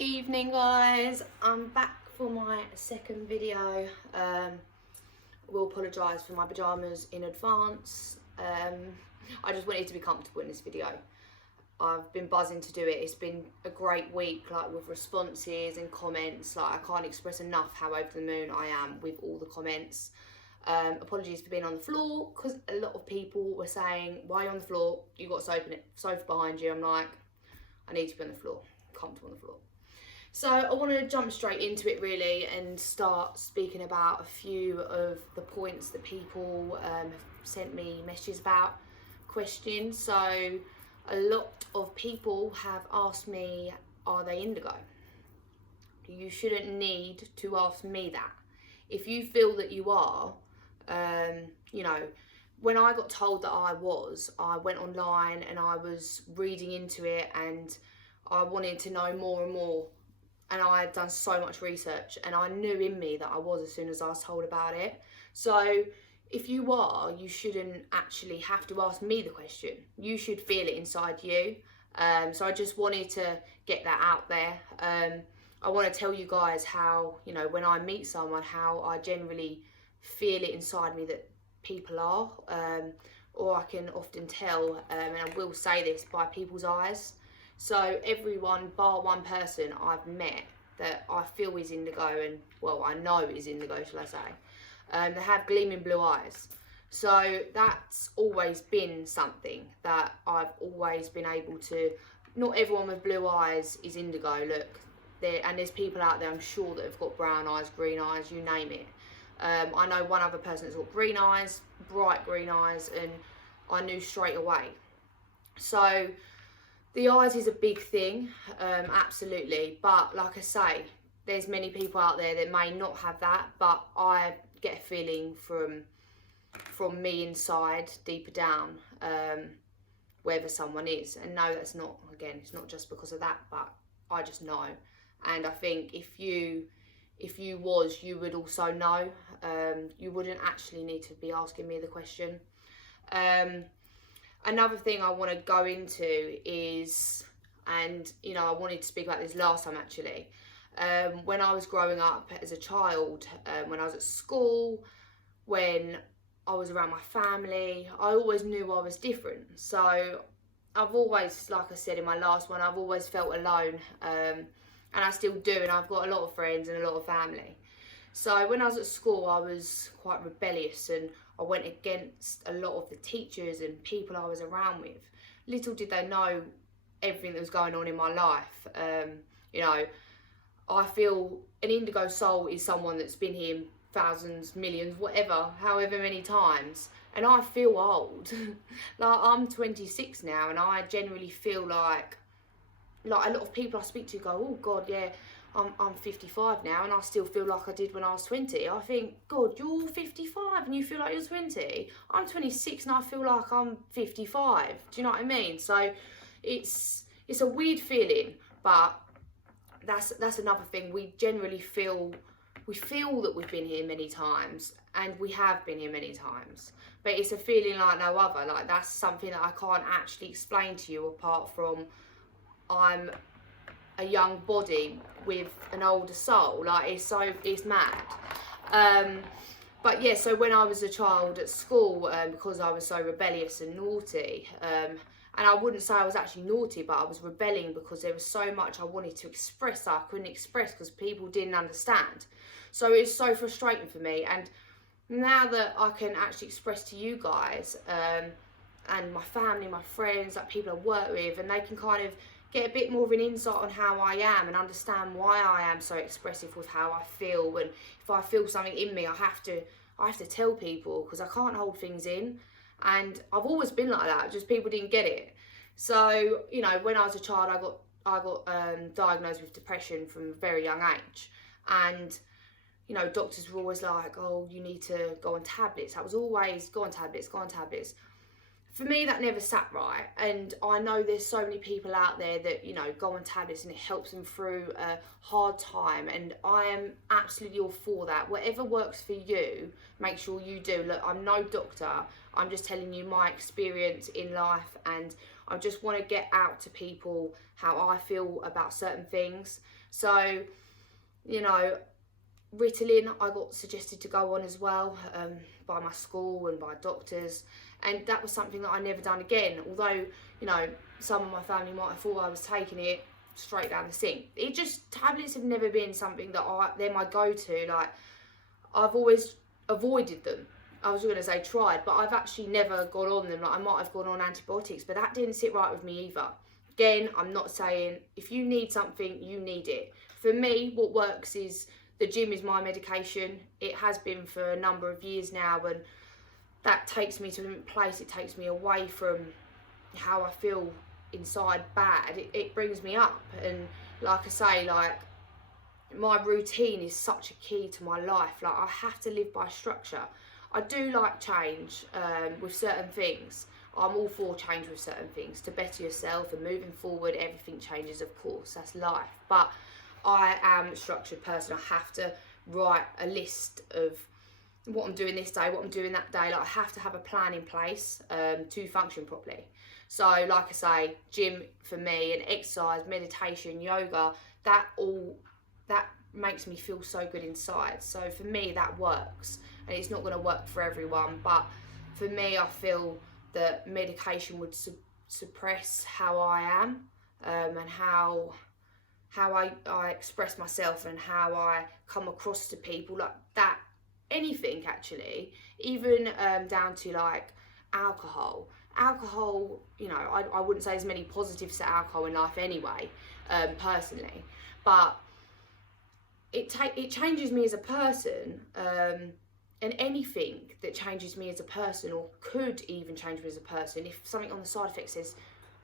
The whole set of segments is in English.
Evening guys, I'm back for my second video. Will apologise for my pyjamas in advance. I just wanted to be comfortable in this video. I've been buzzing to do it. It's been a great week, like with responses and comments. Like, I can't express enough how over the moon I am with all the comments. Apologies for being on the floor, because a lot of people were saying, why are you on the floor? You got a sofa behind you. I'm like, I need to be on the floor, comfortable on the floor. So I want to jump straight into it really and start speaking about a few of the points that people have sent me messages about, questions. So a lot of people have asked me, are they indigo? You shouldn't need to ask me that. If you feel that you are, you know, when I got told that I went online and I was reading into it and I wanted to know more and more. And I had done so much research and I knew in me that I was as soon as I was told about it. So if you are, you shouldn't actually have to ask me the question. You should feel it inside you. So I just wanted to get that out there. I want to tell you guys how, you know, when I meet someone, how I generally feel it inside me that people are. Or I can often tell, and I will say this, by people's eyes. So everyone bar one person I've met that I feel is indigo, and well, I know is indigo, shall I say, they have gleaming blue eyes. So that's always been something that I've always been able to, not everyone with blue eyes is indigo, look, and there's people out there I'm sure that have got brown eyes, green eyes, you name it. I know one other person that's got green eyes, bright green eyes, and I knew straight away. So the eyes is a big thing, absolutely. But like I say, there's many people out there that may not have that, but I get a feeling from me inside, deeper down, whether someone is. And no, that's not, again, it's not just because of that, but I just know. And I think if you was, you would also know. You wouldn't actually need to be asking me the question. Another thing I want to go into is, and you know, I wanted to speak about this last time actually, when I was growing up as a child, when I was at school, when I was around my family, I always knew I was different. So I've always, like I said in my last one, I've always felt alone, and I still do, and I've got a lot of friends and a lot of family. So when I was at school, I was quite rebellious and I went against a lot of the teachers and people I was around with. Little did they know everything that was going on in my life. You know, I feel an indigo soul is someone that's been here thousands, millions, whatever, however many times. And I feel old. Like, I'm 26 now and I generally feel like a lot of people I speak to go, oh God, yeah, I'm 55 now and I still feel like I did when I was 20. I think, God, you're 55 and you feel like you're 20. I'm 26 and I feel like I'm 55. Do you know what I mean? So it's a weird feeling, but that's another thing. We generally feel that we've been here many times, and we have been here many times, but it's a feeling like no other. Like, that's something that I can't actually explain to you apart from I'm a young body with an older soul. Like, it's mad. But yeah, so when I was a child at school, because I was so rebellious and naughty, and I wouldn't say I was actually naughty, but I was rebelling because there was so much I wanted to express that I couldn't express because people didn't understand. So it's so frustrating for me. And now that I can actually express to you guys, and my family, my friends, like people I work with, and they can kind of get a bit more of an insight on how I am and understand why I am so expressive with how I feel. And if I feel something in me, I have to tell people, because I can't hold things in. And I've always been like that, just people didn't get it. So, you know, when I was a child, I got diagnosed with depression from a very young age. And, you know, doctors were always like, oh, you need to go on tablets. That was always, go on tablets, go on tablets. for me, that never sat right. And I know there's so many people out there that, you know, go on tablets and it helps them through a hard time. And I am absolutely all for that. Whatever works for you, make sure you do. Look, I'm no doctor. I'm just telling you my experience in life. And I just want to get out to people how I feel about certain things. So, you know, Ritalin, I got suggested to go on as well by my school and by doctors, and that was something that I never done again. Although, you know, some of my family might have thought I was taking it straight down the sink. It just, tablets have never been something that they're my go-to. Like, I've always avoided them. I was going to say tried, but I've actually never gone on them. Like, I might have gone on antibiotics, but that didn't sit right with me either. Again, I'm not saying if you need something, you need it. For me, what works is the gym is my medication. It has been for a number of years now, and that takes me to a place. It takes me away from how I feel inside bad. It brings me up, and like I say, like, my routine is such a key to my life. Like, I have to live by structure. I do like change with certain things. I'm all for change with certain things to better yourself, and moving forward, everything changes, of course, that's life. But I am a structured person. I have to write a list of what I'm doing this day, what I'm doing that day. Like, I have to have a plan in place to function properly. So, like I say, gym for me, and exercise, meditation, yoga, that makes me feel so good inside. So for me, that works, and it's not going to work for everyone. But for me, I feel that medication would suppress how I am and how I express myself and how I come across to people, like that. Anything, actually, even down to like alcohol, you know, I wouldn't say there's many positives to alcohol in life anyway, personally, but it changes me as a person, and anything that changes me as a person, or could even change me as a person, if something on the side effect says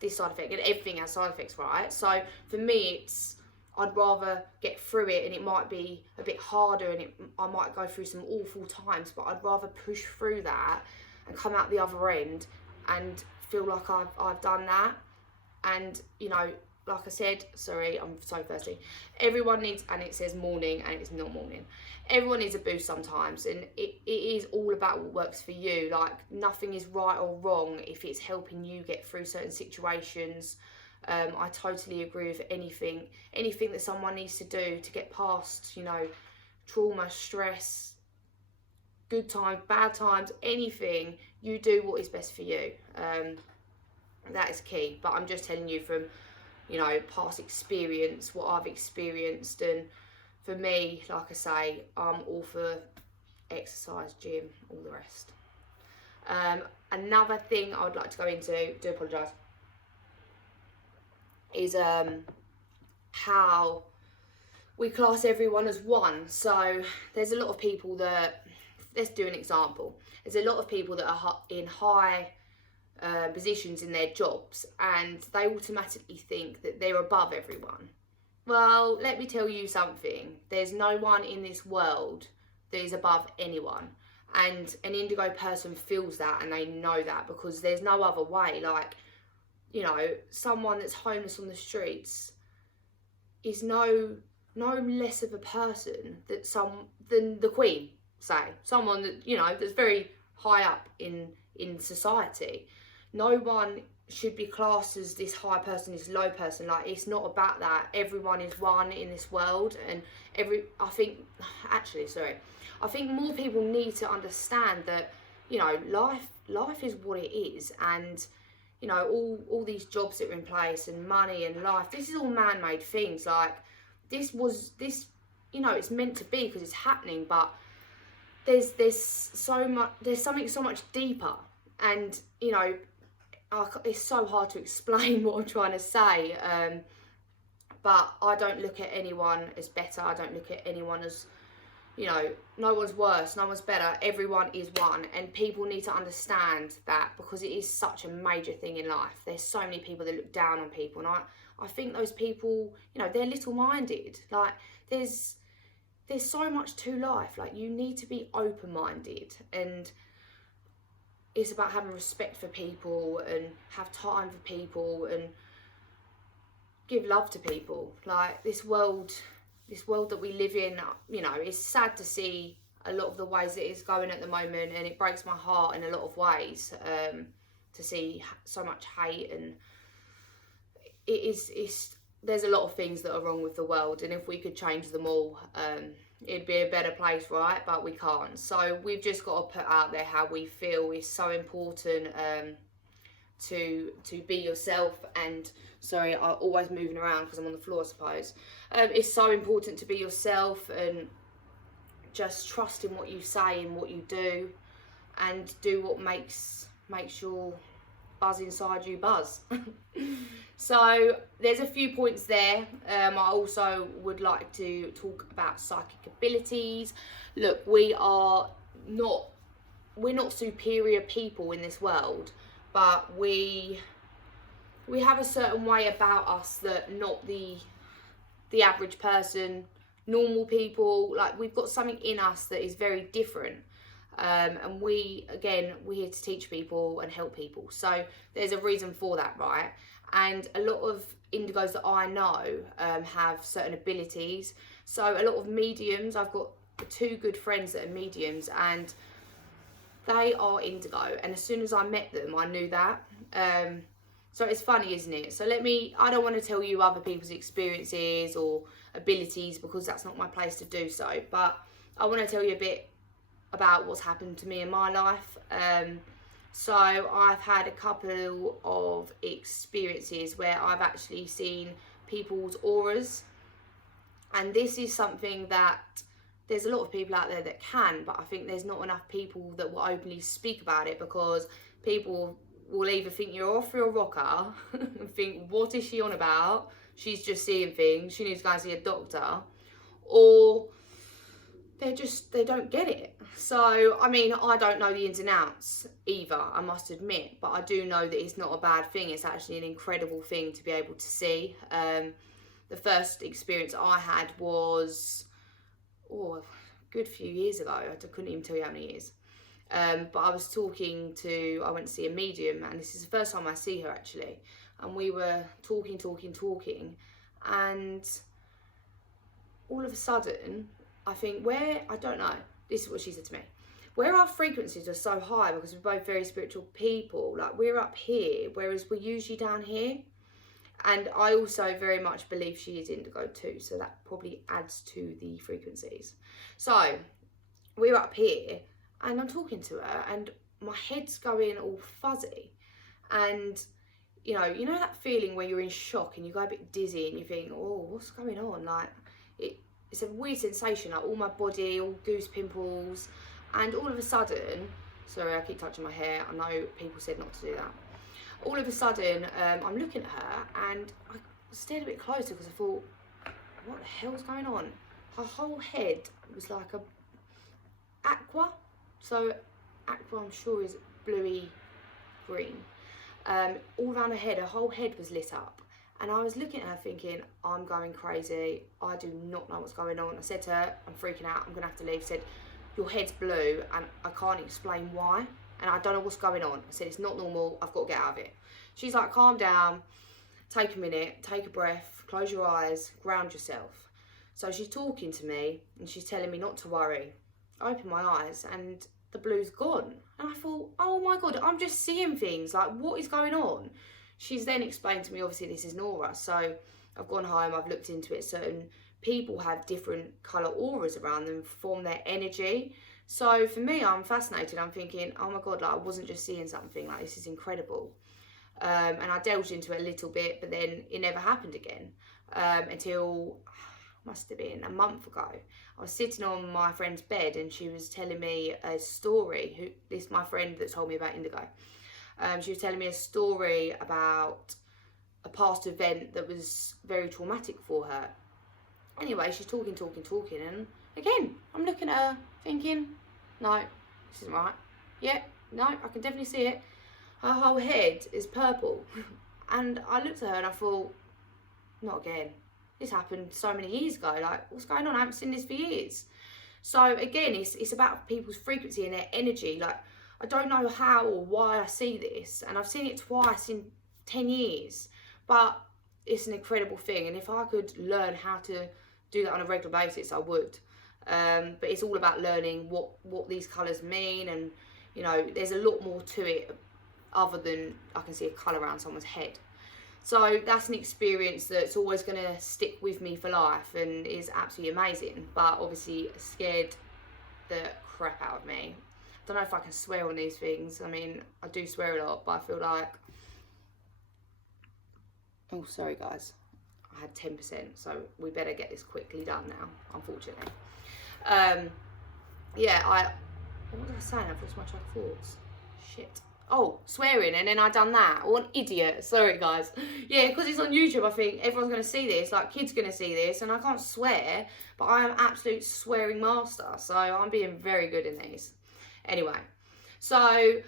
this side effect, and everything has side effects, right? So for me, I'd rather get through it, and it might be a bit harder, and I might go through some awful times, but I'd rather push through that and come out the other end and feel like I've done that. And, you know, like I said, sorry, I'm so thirsty. Everyone needs, and it says morning, and it's not morning. Everyone needs a boost sometimes, and it is all about what works for you. Like, nothing is right or wrong if it's helping you get through certain situations. I totally agree with anything that someone needs to do to get past, you know, trauma, stress, good times, bad times, anything. You do what is best for you. That is key. But I'm just telling you from, you know, past experience, what I've experienced. And for me, like I say, I'm all for exercise, gym, all the rest. Another thing I would like to go into, do apologise, is how we class everyone as one. So there's a lot of people that, let's do an example. There's a lot of people that are in high positions in their jobs, and they automatically think that they're above everyone. Well, let me tell you something. There's no one in this world that is above anyone. And an indigo person feels that, and they know that, because there's no other way. Like, you know, someone that's homeless on the streets is no less of a person than the Queen, say. Someone that, you know, that's very high up in society. No one should be classed as this high person, this low person. Like, it's not about that. Everyone is one in this world, and I think more people need to understand that, you know, life is what it is. And, you know, all these jobs that are in place, and money and life, this is all man-made things. Like, this, you know, it's meant to be because it's happening, but there's something so much deeper. And, you know, it's so hard to explain what I'm trying to say, but I don't look at anyone as better. I don't look at anyone as, you know, no one's worse, no one's better. Everyone is one, and people need to understand that, because it is such a major thing in life. There's so many people that look down on people, and I think those people, you know, they're little-minded. Like, there's so much to life. Like, you need to be open-minded, and it's about having respect for people and have time for people and give love to people. Like this world that we live in, you know, it's sad to see a lot of the ways that it's going at the moment, and it breaks my heart in a lot of ways, to see so much hate. And there's a lot of things that are wrong with the world, and if we could change them all, it'd be a better place, right? But we can't. So we've just got to put out there how we feel. Is so important, to be yourself. And sorry, I'm always moving around because I'm on the floor, I suppose. It's so important to be yourself and just trust in what you say and what you do, and do what makes your buzz inside you buzz. So there's a few points there. I also would like to talk about psychic abilities. Look, we're not superior people in this world, but we have a certain way about us that not the average person, normal people, like we've got something in us that is very different. And we're here to teach people and help people. So there's a reason for that, right? And a lot of indigos that I know have certain abilities. So a lot of mediums, I've got 2 good friends that are mediums, and they are indigo. And as soon as I met them, I knew that. So it's funny, isn't it? So I don't want to tell you other people's experiences or abilities, because that's not my place to do so. But I want to tell you a bit about what's happened to me in my life. So I've had a couple of experiences where I've actually seen people's auras. And this is something that there's a lot of people out there that can, but I think there's not enough people that will openly speak about it, because people will either think you're off your rocker and think, what is she on about? She's just seeing things. She needs to go and see a doctor. Or they don't get it. So, I mean, I don't know the ins and outs either, I must admit, but I do know that it's not a bad thing. It's actually an incredible thing to be able to see. The first experience I had was, a good few years ago. I couldn't even tell you how many years. But I went to see a medium, and this is the first time I see her actually. And we were talking, and all of a sudden, I think I don't know, this is what she said to me. Where our frequencies are so high, because we're both very spiritual people, like we're up here, whereas we're usually down here. And I also very much believe she is indigo too, so that probably adds to the frequencies. So we're up here, and I'm talking to her, and my head's going all fuzzy. And you know that feeling where you're in shock and you go a bit dizzy and you think, oh, what's going on? Like it's a weird sensation, like all my body, all goose pimples. And all of a sudden, sorry, I keep touching my hair. I know people said not to do that. All of a sudden, I'm looking at her, and I stared a bit closer because I thought, what the hell's going on? Her whole head was like a aqua. So aqua, I'm sure, is bluey green. All around her head, her whole head was lit up. And I was looking at her thinking, I'm going crazy. I do not know what's going on. I said to her, I'm freaking out. I'm going to have to leave. She said, your head's blue and I can't explain why. And I don't know what's going on. I said, it's not normal. I've got to get out of it. She's like, calm down. Take a minute. Take a breath. Close your eyes. Ground yourself. So she's talking to me and she's telling me not to worry. I open my eyes and the blue's gone. And I thought, oh my God, I'm just seeing things. Like, what is going on? She's then explained to me, obviously, this is an aura. So I've gone home, I've looked into it. Certain people have different colour auras around them from their energy. So for me, I'm fascinated. I'm thinking, oh my God, like I wasn't just seeing something, like this is incredible. And I delved into it a little bit, but then it never happened again until, must have been a month ago. I was sitting on my friend's bed and she was telling me a story. This is my friend that told me about indigo. She was telling me a story about a past event that was very traumatic for her. Anyway, she's talking, and again, I'm looking at her thinking, no, this isn't right. Yeah, no, I can definitely see it. Her whole head is purple. And I looked at her and I thought, not again. This happened so many years ago. Like, what's going on? I haven't seen this for years. So again, it's about people's frequency and their energy. Like, I don't know how or why I see this, and I've seen it twice in 10 years, but it's an incredible thing. And if I could learn how to do that on a regular basis, I would. But it's all about learning what these colours mean, and you know, there's a lot more to it other than I can see a colour around someone's head. So that's an experience that's always going to stick with me for life and is absolutely amazing, but obviously scared the crap out of me. I don't know if I can swear on these things. I mean, I do swear a lot, but I feel like... Oh, sorry guys. I had 10%, so we better get this quickly done now, unfortunately. Yeah, what was I saying? I've lost my track of thoughts. Shit. Oh, swearing, and then I done that. What an idiot. Sorry, guys. Yeah, because it's on YouTube, I think everyone's going to see this. Like, kids going to see this, and I can't swear, but I am absolute swearing master. So I'm being very good in these. Anyway, so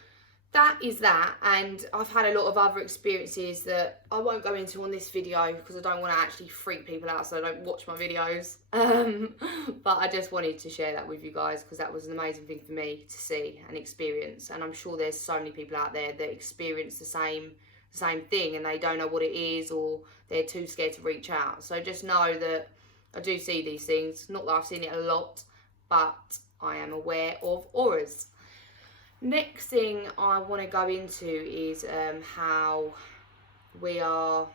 that is that, and I've had a lot of other experiences that I won't go into on this video because I don't want to actually freak people out, so I don't watch my videos. But I just wanted to share that with you guys because that was an amazing thing for me to see and experience, and I'm sure there's so many people out there that experience the same thing and they don't know what it is, or they're too scared to reach out. So just know that I do see these things. Not that I've seen it a lot, but I am aware of auras. Next thing I want to go into is how we are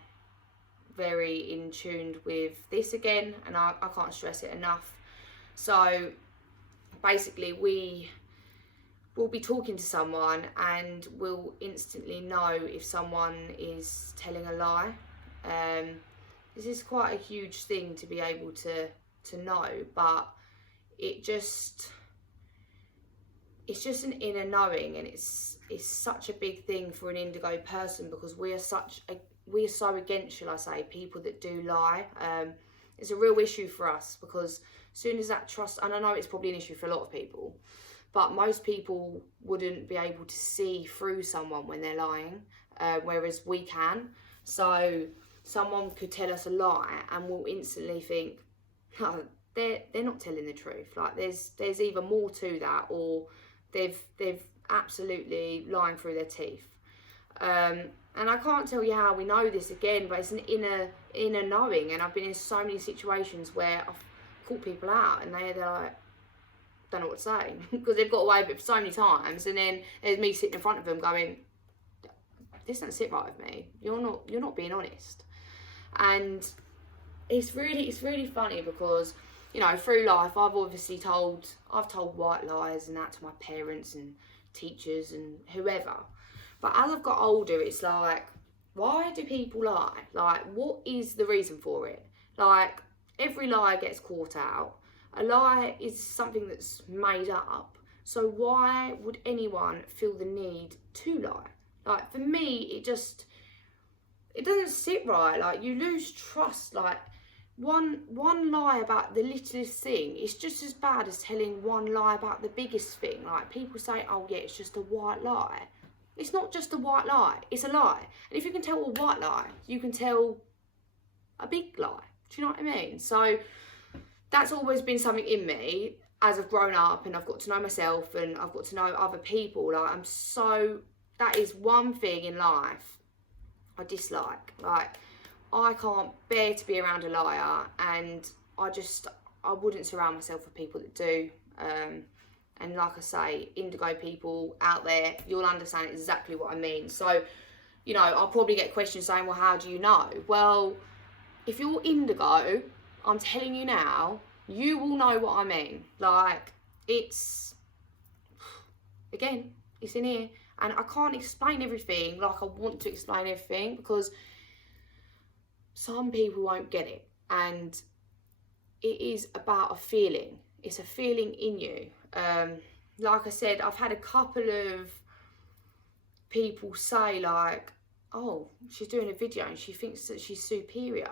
very in tune with this again, and I can't stress it enough. So basically we will be talking to someone and we'll instantly know if someone is telling a lie. This is quite a huge thing to be able to know, but it's just an inner knowing, and it's such a big thing for an indigo person because we are so against, shall I say, people that do lie. It's a real issue for us because as soon as that trust, and I know it's probably an issue for a lot of people, but most people wouldn't be able to see through someone when they're lying, whereas we can. So someone could tell us a lie and we'll instantly think, oh, they're not telling the truth. Like there's either more to that, or they've absolutely lying through their teeth. And I can't tell you how we know this again, but it's an inner knowing. And I've been in so many situations where I've caught people out and they're like, don't know what to say because they've got away with it for so many times, and then there's me sitting in front of them going, this doesn't sit right with me. You're not being honest. And it's really funny because, you know, through life I've told white lies and that to my parents and teachers and whoever. But as I've got older, it's like, why do people lie? Like, what is the reason for it? Like, every lie gets caught out. A lie is something that's made up. So why would anyone feel the need to lie? Like, for me, it doesn't sit right. Like, you lose trust. Like, one lie about the littlest thing is just as bad as telling one lie about the biggest thing. Like, people say, oh yeah, it's just a white lie. It's not just a white lie, it's a lie. And if you can tell a white lie, you can tell a big lie. Do you know what I mean? So that's always been something in me as I've grown up and I've got to know myself and I've got to know other people. Like, that is one thing in life I dislike. Like, I can't bear to be around a liar, and I wouldn't surround myself with people that do. And like I say, indigo people out there, you'll understand exactly what I mean. So, you know, I'll probably get questions saying, well, how do you know? Well, if you're indigo, I'm telling you now, you will know what I mean. Like, it's in here. And I can't explain everything like I want to explain everything because some people won't get it. And it is about a feeling. It's a feeling in you. Like I said, I've had a couple of people say like, oh, she's doing a video and she thinks that she's superior.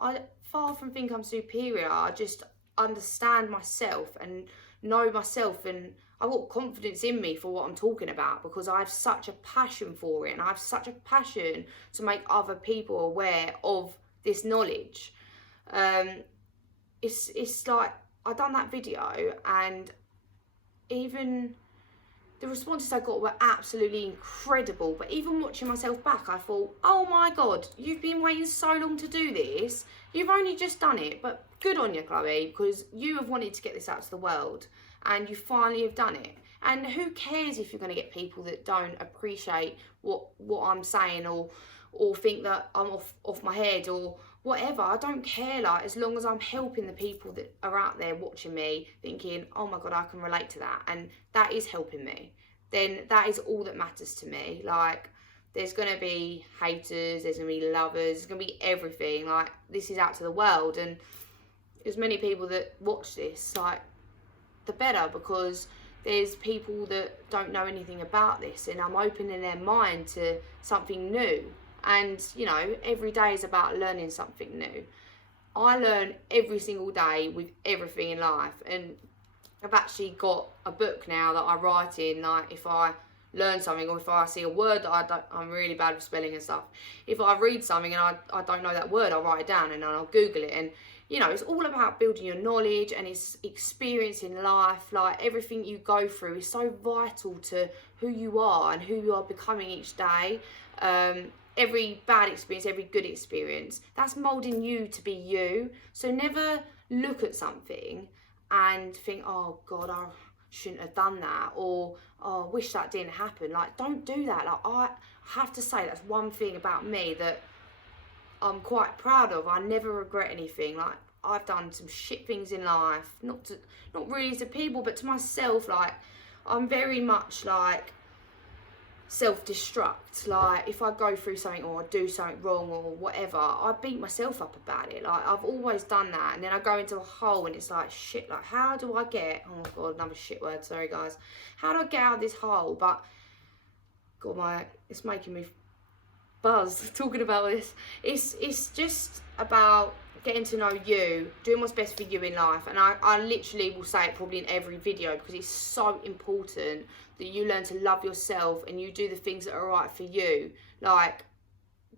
I far from think I'm superior. I just understand myself and know myself, and I've got confidence in me for what I'm talking about because I have such a passion for it, and I have such a passion to make other people aware of this knowledge. It's like, I done that video, and even the responses I got were absolutely incredible. But even watching myself back, I thought, oh my God, you've been waiting so long to do this. You've only just done it. But good on you, Chloe, because you have wanted to get this out to the world and you finally have done it. And who cares if you're going to get people that don't appreciate what I'm saying, or think that I'm off my head or whatever. I don't care, like, as long as I'm helping the people that are out there watching me thinking, oh my God, I can relate to that, and that is helping me, then that is all that matters to me. Like, there's going to be haters, there's going to be lovers, there's going to be everything. Like, this is out to the world, and as many people that watch this, like, the better, because there's people that don't know anything about this, and I'm opening their mind to something new. And, you know, every day is about learning something new. I learn every single day with everything in life. And I've actually got a book now that I write in. Like, if I learn something, or if I see a word that I'm really bad with spelling and stuff. If I read something and I don't know that word, I'll write it down and then I'll Google it. And, you know, it's all about building your knowledge and it's experience in life. Like, everything you go through is so vital to who you are and who you are becoming each day. Every bad experience, every good experience, that's moulding you to be you. So never look at something and think, oh God, I shouldn't have done that, or oh, I wish that didn't happen. Like, don't do that. Like, I have to say, that's one thing about me that I'm quite proud of. I never regret anything. Like, I've done some shit things in life, not really to people, but to myself. Like, I'm very much like self-destruct. Like, if I go through something or I do something wrong or whatever, I beat myself up about it. Like, I've always done that, and then I go into a hole and it's like, shit, like, how do I get, oh my God, another shit word, sorry guys, how do I get out of this hole? But God, it's making me buzz talking about this. It's just about getting to know you, doing what's best for you in life. And I literally will say it probably in every video, because it's so important that you learn to love yourself and you do the things that are right for you. Like,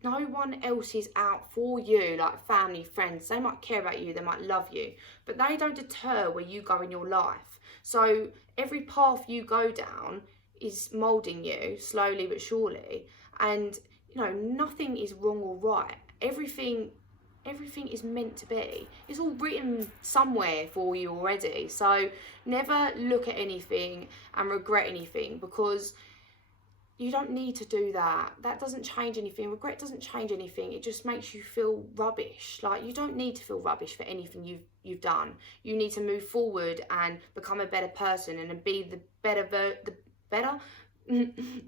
no one else is out for you. Like, family, friends, they might care about you, they might love you, but they don't deter where you go in your life. So every path you go down is moulding you slowly but surely. And, you know, nothing is wrong or right. Everything is meant to be. It's all written somewhere for you already. So never look at anything and regret anything, because you don't need to do that. That doesn't change anything. Regret doesn't change anything. It just makes you feel rubbish. Like, you don't need to feel rubbish for anything you've done. You need to move forward and become a better person and be the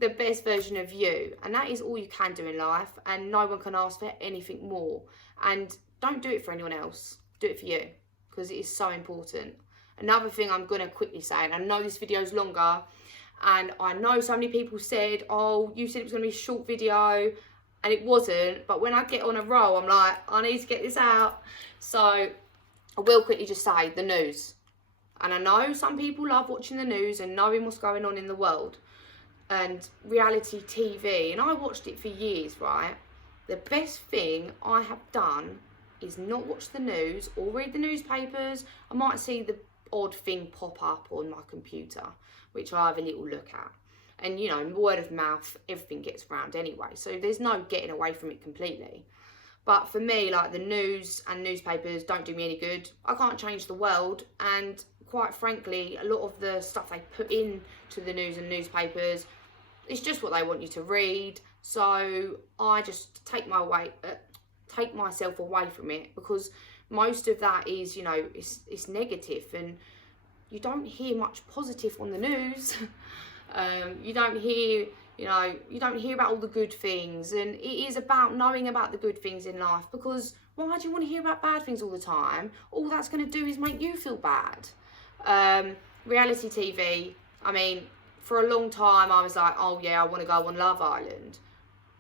best version of you. And that is all you can do in life, and no one can ask for anything more. And don't do it for anyone else, do it for you, because it is so important. Another thing I'm going to quickly say, and I know this video is longer, and I know so many people said, oh, you said it was going to be a short video, and it wasn't. But when I get on a roll, I'm like, I need to get this out. So I will quickly just say the news. And I know some people love watching the news and knowing what's going on in the world and reality TV, and I watched it for years, right? The best thing I have done is not watch the news or read the newspapers. I might see the odd thing pop up on my computer, which I have a little look at. And, you know, word of mouth, everything gets around anyway. So there's no getting away from it completely. But for me, like, the news and newspapers don't do me any good. I can't change the world. And quite frankly, a lot of the stuff they put into the news and newspapers, it's just what they want you to read. So I just take myself away from it, because most of that is, you know, it's negative, and you don't hear much positive on the news. You don't hear about all the good things, and it is about knowing about the good things in life, because why do you want to hear about bad things all the time? All that's going to do is make you feel bad. Reality TV, I mean, for a long time I was like, oh yeah, I want to go on Love Island.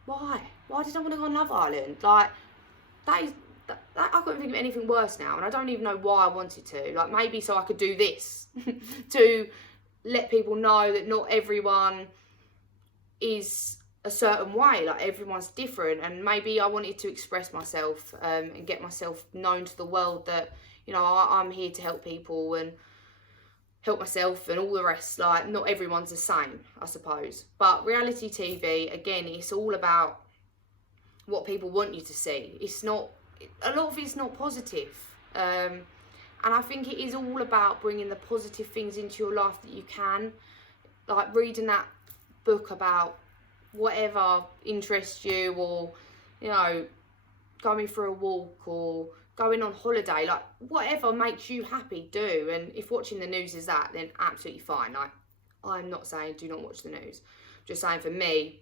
Why did I want to go on Love Island? Like, I couldn't think of anything worse now, and I don't even know why I wanted to. Like, maybe so I could do this to let people know that not everyone is a certain way. Like, everyone's different, and maybe I wanted to express myself and get myself known to the world that, you know, I'm here to help people. And help myself and all the rest. Like, not everyone's the same, I suppose. But reality TV, again, it's all about what people want you to see. It's not, a lot of it's not positive. And I think it is all about bringing the positive things into your life that you can. Like reading that book about whatever interests you, or, you know, going for a walk or going on holiday, like whatever makes you happy, do. And if watching the news is that, then absolutely fine. Like, I'm not saying do not watch the news. I'm just saying for me,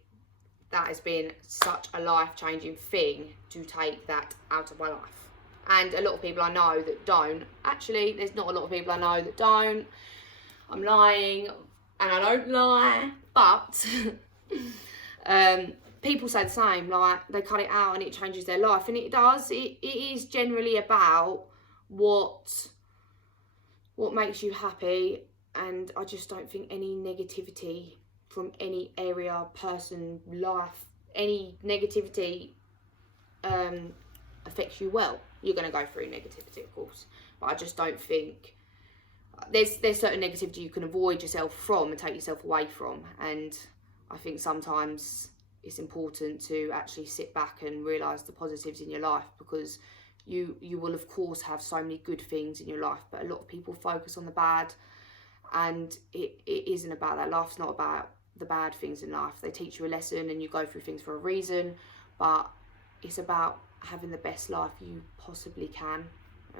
that has been such a life-changing thing to take that out of my life. And a lot of people I know that don't. Actually, there's not a lot of people I know that don't. I'm lying, and I don't lie, but people say the same, like they cut it out and it changes their life, and it does. It is generally about what makes you happy, and I just don't think any negativity from any area, person, life, any negativity affects you well. You're going to go through negativity, of course, but I just don't think there's certain negativity you can avoid yourself from and take yourself away from. And I think sometimes it's important to actually sit back and realise the positives in your life, because you will of course have so many good things in your life, but a lot of people focus on the bad, and it isn't about that. Life's not about the bad things in life. They teach you a lesson and you go through things for a reason, but it's about having the best life you possibly can.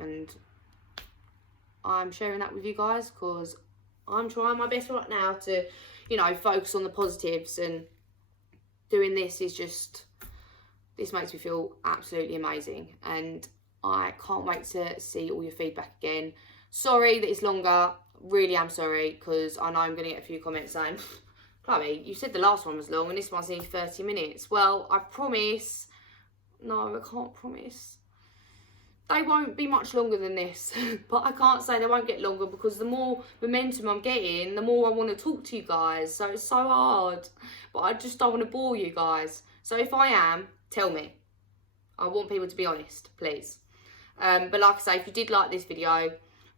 And I'm sharing that with you guys because I'm trying my best right now to, you know, focus on the positives, and doing this is just, this makes me feel absolutely amazing, and I can't wait to see all your feedback again. Sorry that it's longer, really am sorry, because I know I'm going to get a few comments saying, Chloe, you said the last one was long and this one's nearly 30 minutes. Well, I promise, no, I can't promise. They won't be much longer than this, but I can't say they won't get longer, because the more momentum I'm getting, the more I want to talk to you guys. So it's so hard, but I just don't want to bore you guys. So if I am, tell me. I want people to be honest, please. But like I say, if you did like this video,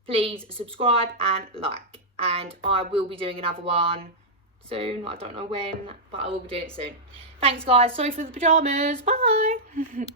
please subscribe and like. And I will be doing another one soon. I don't know when, but I will be doing it soon. Thanks, guys. Sorry for the pyjamas. Bye.